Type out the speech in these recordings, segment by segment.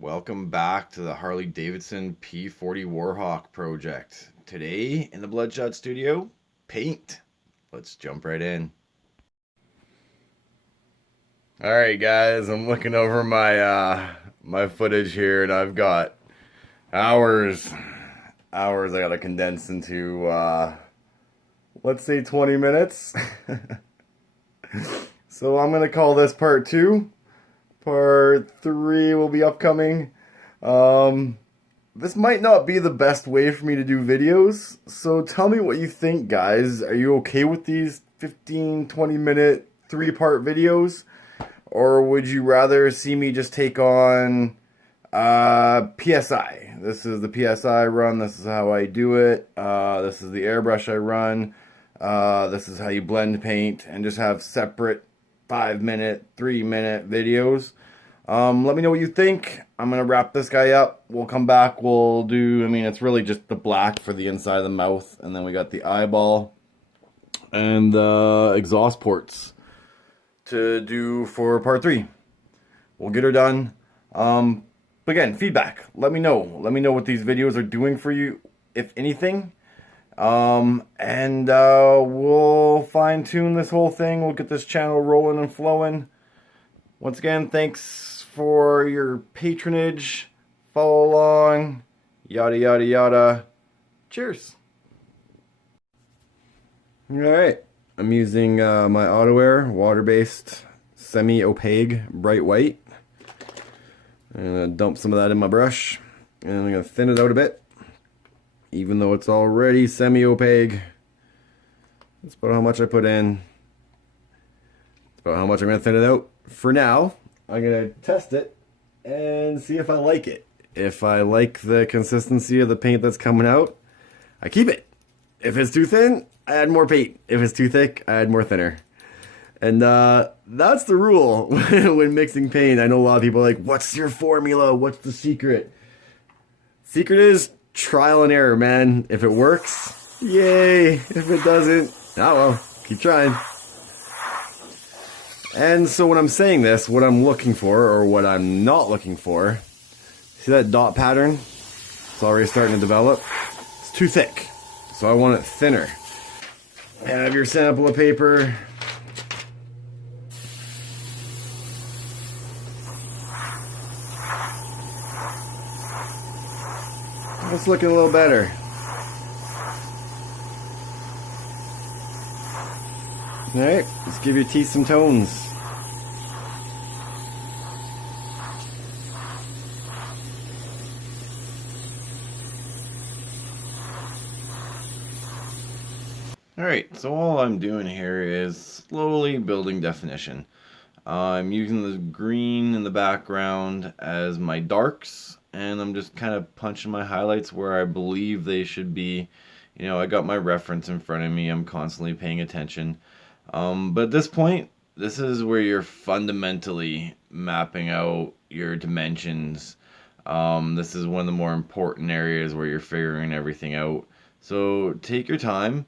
Welcome back to the Harley Davidson P40 Warhawk project. Today in the BloodShot studio, paint. Let's jump right in. Alright guys, I'm looking over my footage here and I've got hours I gotta condense into let's say 20 minutes. So I'm gonna call this part 2. Part 3 will be upcoming. This might not be the best way for me to do videos, so tell me what you think, guys. Are you okay with these 15-20 minute 3-part videos? Or would you rather see me just take on PSI? This is the PSI run, this is how I do it. This is the airbrush I run. This is how you blend paint, and just have separate 5-minute, 3-minute videos. Let me know what you think. I'm gonna wrap this guy up. We'll come back. We'll do, it's really just the black for the inside of the mouth, and then we got the eyeball and the exhaust ports to do for part 3. We'll get her done. But again, feedback. Let me know. Let me know what these videos are doing for you, if anything. And we'll fine tune this whole thing. We'll get this channel rolling and flowing. Once again, thanks for your patronage. Follow along. Yada, yada, yada. Cheers. Alright. I'm using my AutoAir water-based semi-opaque bright white. I'm going to dump some of that in my brush. And I'm going to thin it out a bit. Even though it's already semi-opaque. That's about how much I put in. That's about how much I'm going to thin it out. For now, I'm going to test it and see if I like it. If I like the consistency of the paint that's coming out, I keep it. If it's too thin, I add more paint. If it's too thick, I add more thinner. And that's the rule when mixing paint. I know a lot of people are like, what's your formula? What's the secret? Secret is trial and error, man. If it works, yay. If it doesn't, oh well, keep trying. And so when I'm saying this, what I'm looking for, or what I'm not looking for, see that dot pattern? It's already starting to develop. It's too thick, so I want it thinner. Have your sample of paper. It's looking a little better. Alright, let's give your teeth some tones. Alright, so all I'm doing here is slowly building definition. I'm using the green in the background as my darks, and I'm just kind of punching my highlights where I believe they should be. You know, I got my reference in front of me, I'm constantly paying attention. But at this point, this is where you're fundamentally mapping out your dimensions. This is one of the more important areas where you're figuring everything out. So take your time.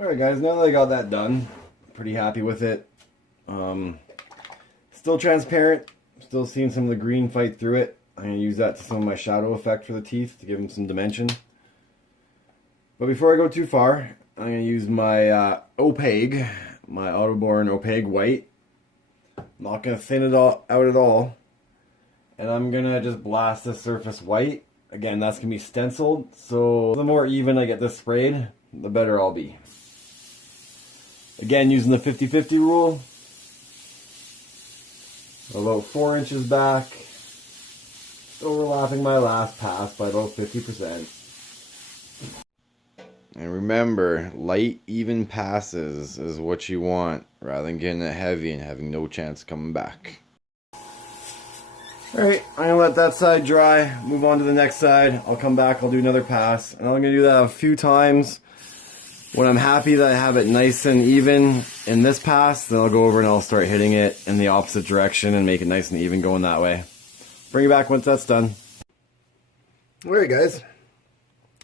Alright guys, now that I got that done, pretty happy with it. Still transparent, still seeing some of the green fight through it. I'm going to use that to some of my shadow effect for the teeth to give them some dimension. But before I go too far, I'm going to use my opaque, my Autoborn opaque white. I'm not going to thin it all out at all. And I'm going to just blast the surface white. Again, that's going to be stenciled, so the more even I get this sprayed, the better I'll be. Again, using the 50-50 rule. About 4 inches back. Overlapping my last pass by about 50%. And remember, light, even passes is what you want, rather than getting it heavy and having no chance of coming back. Alright, I'm going to let that side dry, move on to the next side. I'll come back, I'll do another pass. And I'm going to do that a few times. When I'm happy that I have it nice and even in this pass, then I'll go over and I'll start hitting it in the opposite direction and make it nice and even going that way. Bring it back once that's done. Alright guys,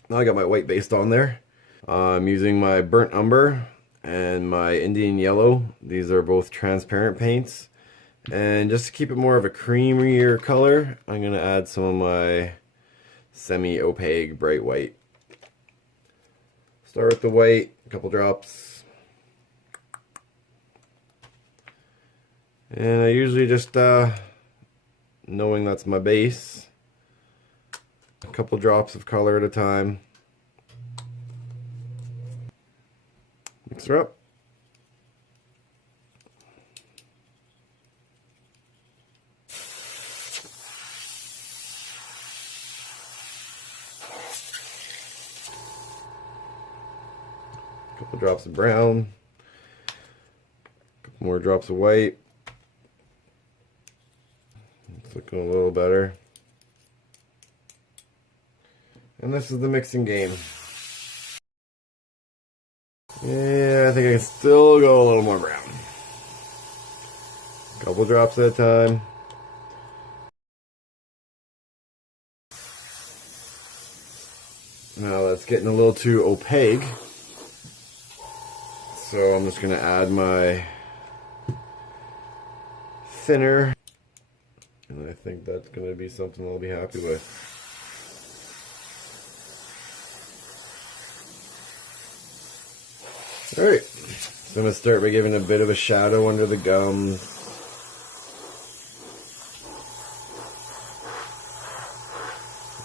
now I got my white base on there. I'm using my burnt umber and my Indian yellow. These are both transparent paints. And just to keep it more of a creamier color, I'm going to add some of my semi-opaque bright white. Start with the white, a couple drops. And I usually just, knowing that's my base, a couple drops of color at a time. Mix her up. Couple drops of brown, couple more drops of white. It's looking a little better. And this is the mixing game. Yeah, I think I can still go a little more brown. Couple drops at a time. Now that's getting a little too opaque. So I'm just going to add my thinner. And I think that's going to be something I'll be happy with. Alright, so I'm going to start by giving a bit of a shadow under the gums.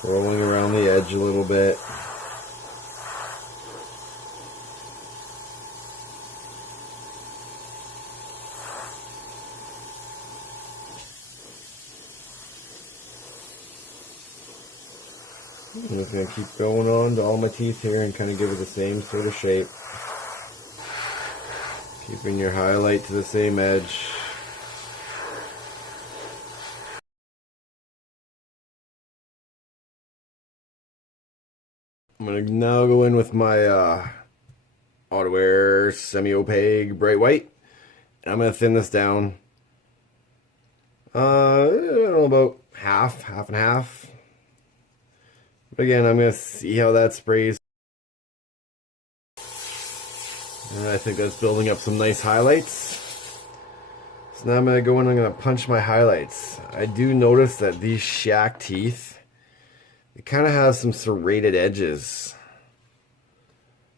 Rolling around the edge a little bit. I'm just going to keep going on to all my teeth here and kind of give it the same sort of shape. Keeping your highlight to the same edge. I'm going to now go in with my Auto-Wear semi-opaque bright white. And I'm going to thin this down. I don't know, about half and half. But again, I'm going to see how that sprays. And I think that's building up some nice highlights. So now I'm going to go in and I'm going to punch my highlights. I do notice that these shack teeth, they kind of have some serrated edges.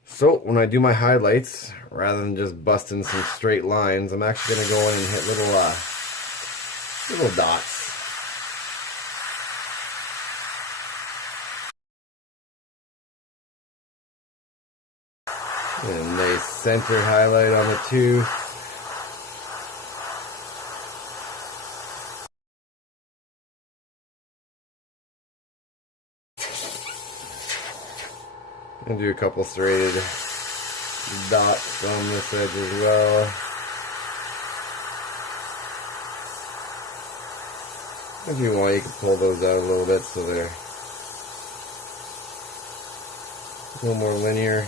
So when I do my highlights, rather than just busting some straight lines, I'm actually going to go in and hit little dots. And a nice center highlight on the tooth. And do a couple serrated dots on this edge as well. If you want, you can pull those out a little bit so they're a little more linear.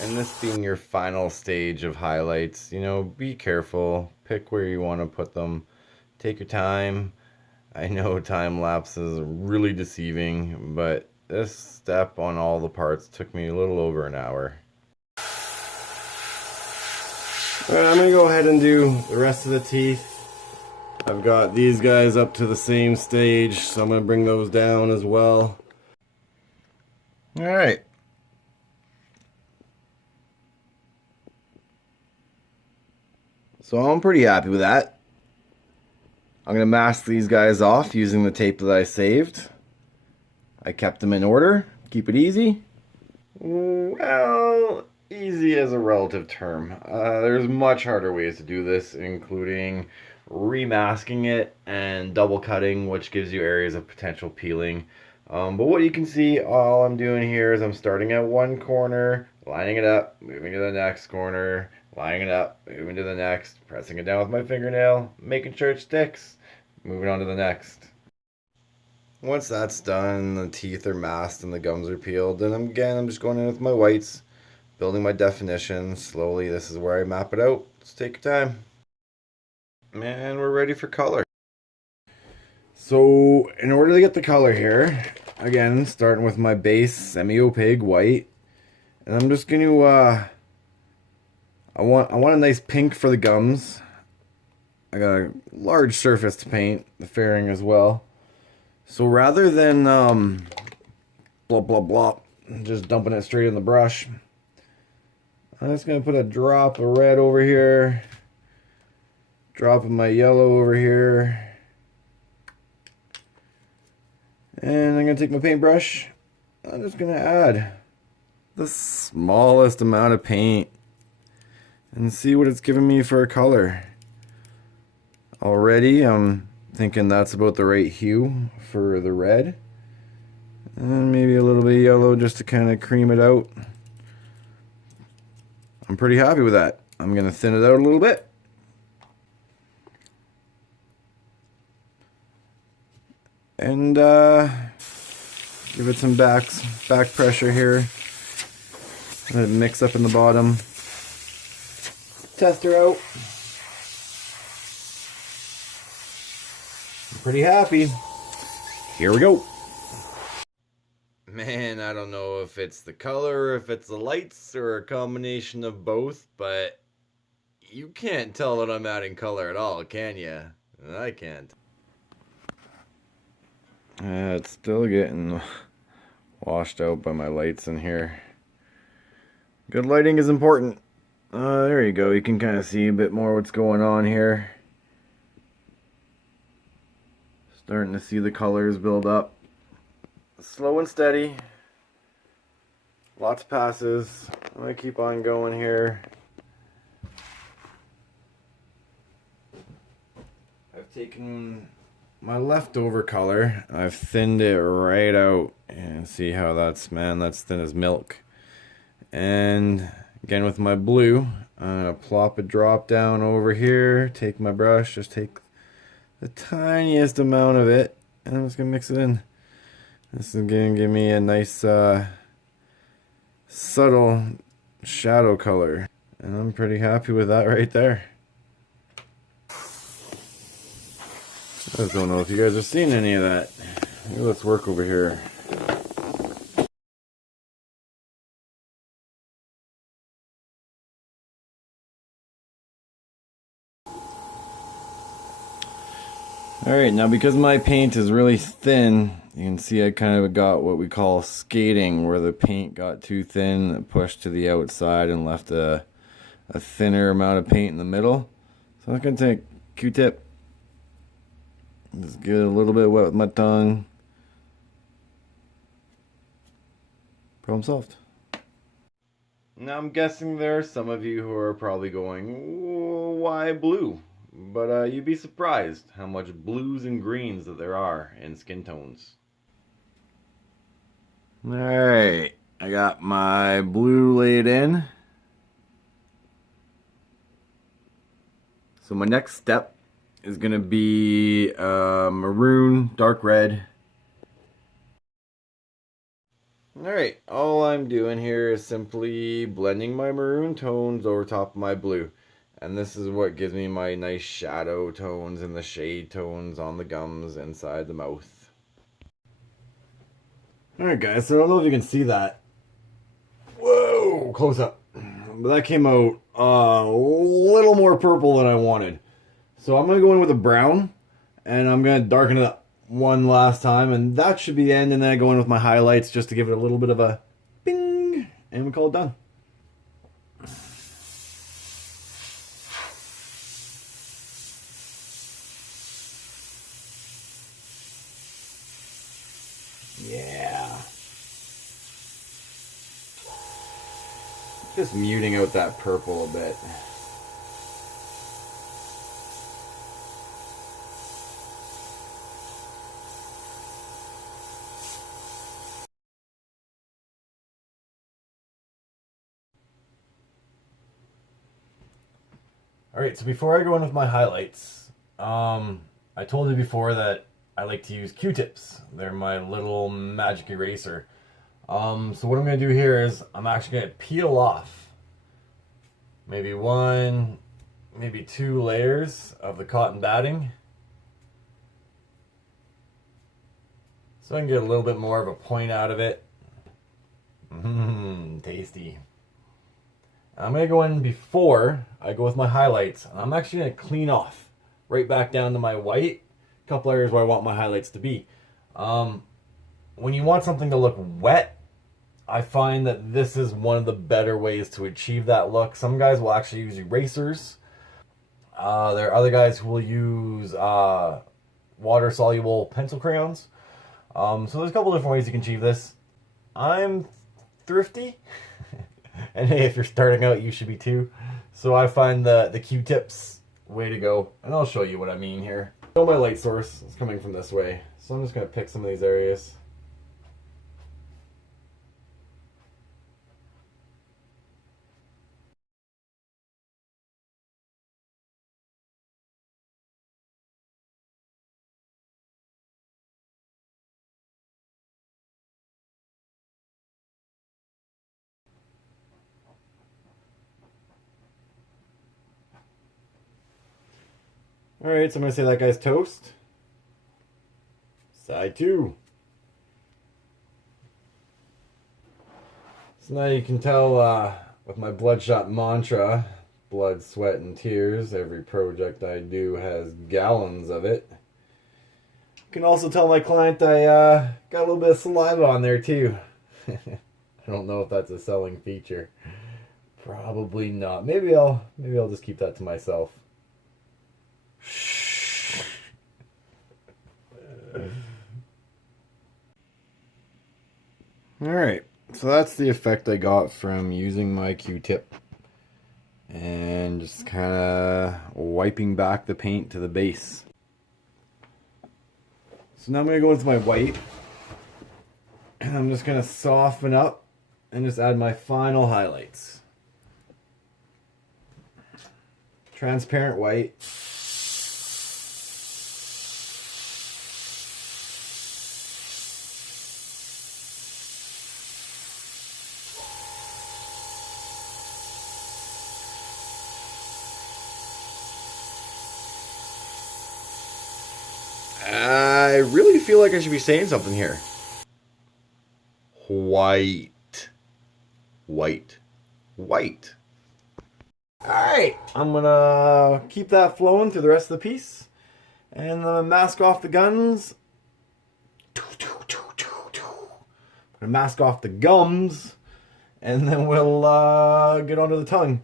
And this being your final stage of highlights, you know, be careful. Pick where you want to put them. Take your time. I know time lapses are really deceiving, but this step on all the parts took me a little over an hour. Alright, I'm going to go ahead and do the rest of the teeth. I've got these guys up to the same stage, so I'm going to bring those down as well. Alright. So I'm pretty happy with that. I'm going to mask these guys off using the tape that I saved. I kept them in order. Keep it easy. Well, easy is a relative term. There's much harder ways to do this, including remasking it and double cutting, which gives you areas of potential peeling. But what you can see, all I'm doing here is I'm starting at one corner, lining it up, moving to the next corner, lining it up, moving to the next, pressing it down with my fingernail, making sure it sticks, moving on to the next. Once that's done, the teeth are masked and the gums are peeled, then I'm just going in with my whites, building my definition slowly. This is where I map it out. Just take your time. And we're ready for color. So in order to get the color here, again, starting with my base semi-opaque white, and I'm just going to I want a nice pink for the gums. I got a large surface to paint, the fairing as well. So rather than blah blah blah, just dumping it straight in the brush, I'm just gonna put a drop of red over here, drop of my yellow over here, and I'm gonna take my paintbrush. I'm just gonna add the smallest amount of paint and see what it's giving me for a color. Already I'm thinking that's about the right hue for the red, and maybe a little bit of yellow just to kind of cream it out. I'm pretty happy with that. I'm gonna thin it out a little bit. And give it some back pressure here. Let it mix up in the bottom. Test her out. I'm pretty happy. Here we go. Man, I don't know if it's the color, if it's the lights, or a combination of both, but you can't tell that I'm adding color at all, can you? I can't. It's still getting washed out by my lights in here. Good lighting is important. There you go. You can kind of see a bit more what's going on here. Starting to see the colors build up. Slow and steady. Lots of passes. I'm going to keep on going here. I've taken my leftover color. I've thinned it right out. And see how that's, man, that's thin as milk. And again with my blue, I'm going to plop a drop down over here. Take my brush, just take the tiniest amount of it. And I'm just going to mix it in. This is going to give me a nice subtle shadow color, and I'm pretty happy with that right there. I just don't know if you guys have seen any of that. Maybe let's work over here. Alright, now because my paint is really thin, you can see I kind of got what we call skating, where the paint got too thin, pushed to the outside and left a thinner amount of paint in the middle. So I'm going to take Q-tip, just get a little bit wet with my tongue. Problem solved. Now I'm guessing there are some of you who are probably going, why blue? But you'd be surprised how much blues and greens that there are in skin tones. Alright, I got my blue laid in. So my next step is going to be maroon, dark red. Alright, all I'm doing here is simply blending my maroon tones over top of my blue. And this is what gives me my nice shadow tones and the shade tones on the gums inside the mouth. Alright guys, so I don't know if you can see that. Whoa, close up. But that came out a little more purple than I wanted. So I'm going to go in with a brown, and I'm going to darken it up one last time, and that should be the end. And then I go in with my highlights just to give it a little bit of a bing, and we call it done. Yeah. Just muting out that purple a bit. Alright, so before I go in with my highlights, I told you before that I like to use Q-tips. They're my little magic eraser. So what I'm going to do here is I'm actually going to peel off maybe one, maybe two layers of the cotton batting, so I can get a little bit more of a point out of it. Tasty. I'm going to go in before I go with my highlights. I'm actually going to clean off right back down to my white. A couple areas where I want my highlights to be. When you want something to look wet, I find that this is one of the better ways to achieve that look. Some guys will actually use erasers. There are other guys who will use water-soluble pencil crayons. So there's a couple different ways you can achieve this. I'm thrifty. And hey, if you're starting out, you should be too. So I find the Q-tips way to go. And I'll show you what I mean here. So my light source is coming from this way. So I'm just going to pick some of these areas. Alright, so I'm going to say that guy's toast. Side 2. So now you can tell with my BloodShot mantra, blood, sweat, and tears, every project I do has gallons of it. You can also tell my client I got a little bit of saliva on there too. I don't know if that's a selling feature. Probably not. Maybe I'll just keep that to myself. Alright, so that's the effect I got from using my Q-tip and just kind of wiping back the paint to the base. So now I'm going to go into my white and I'm just going to soften up and just add my final highlights. Transparent white. I really feel like I should be saying something here. White. White. White. Alright, I'm gonna keep that flowing through the rest of the piece. And mask off the guns. I'm gonna mask off the gums. And then we'll get onto the tongue.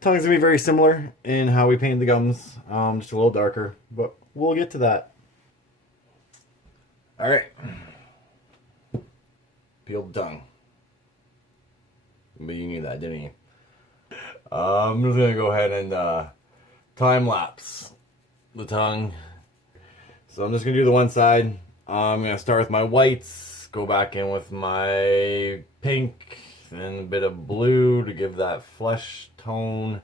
Tongue's gonna be very similar in how we painted the gums. Just a little darker. But we'll get to that. Alright. Peeled tongue. But you knew that, didn't you? I'm just going to go ahead and time lapse the tongue. So I'm just going to do the one side. I'm going to start with my whites, go back in with my pink, and a bit of blue to give that flesh tone.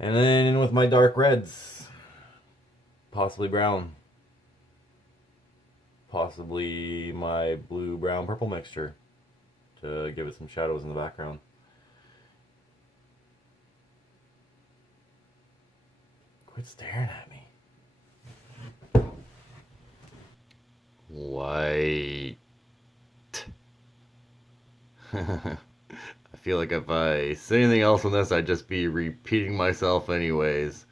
And then in with my dark reds. Possibly brown. Possibly my blue, brown, purple mixture to give it some shadows in the background. Quit staring at me. White. I feel like if I say anything else on this, I'd just be repeating myself anyways.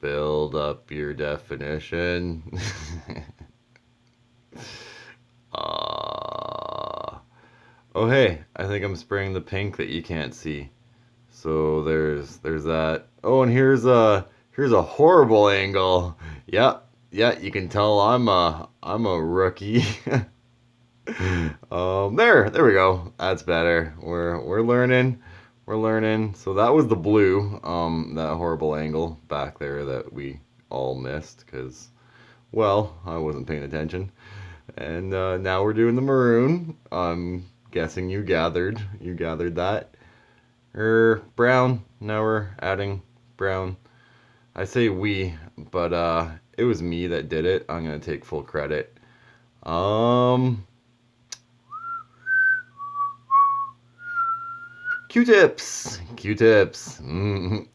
Build up your definition. Oh hey, I think I'm spraying the pink that you can't see. So there's that. Oh, and here's a horrible angle. Yeah, you can tell I'm a rookie. There we go. That's better. We're learning. We're learning. So that was the blue, that horrible angle back there that we all missed because, well, I wasn't paying attention. And now we're doing the maroon. I'm guessing you gathered that. Brown. Now we're adding brown. I say we, but it was me that did it. I'm gonna take full credit. Q-tips.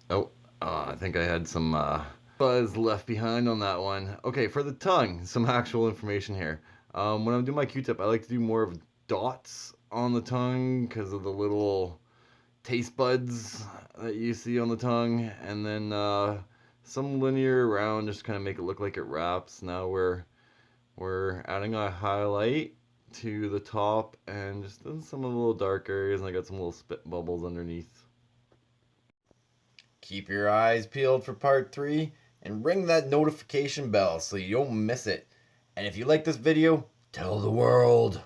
Oh, I think I had some buzz left behind on that one. Okay, for the tongue, some actual information here. When I'm doing my Q-tip, I like to do more of dots on the tongue because of the little taste buds that you see on the tongue, and then some linear around, just kind of make it look like it wraps. Now we're adding a highlight to the top and just in some of the little dark areas, and I got some little spit bubbles underneath. Keep your eyes peeled for part 3 and ring that notification bell so you don't miss it. And if you like this video, tell the world.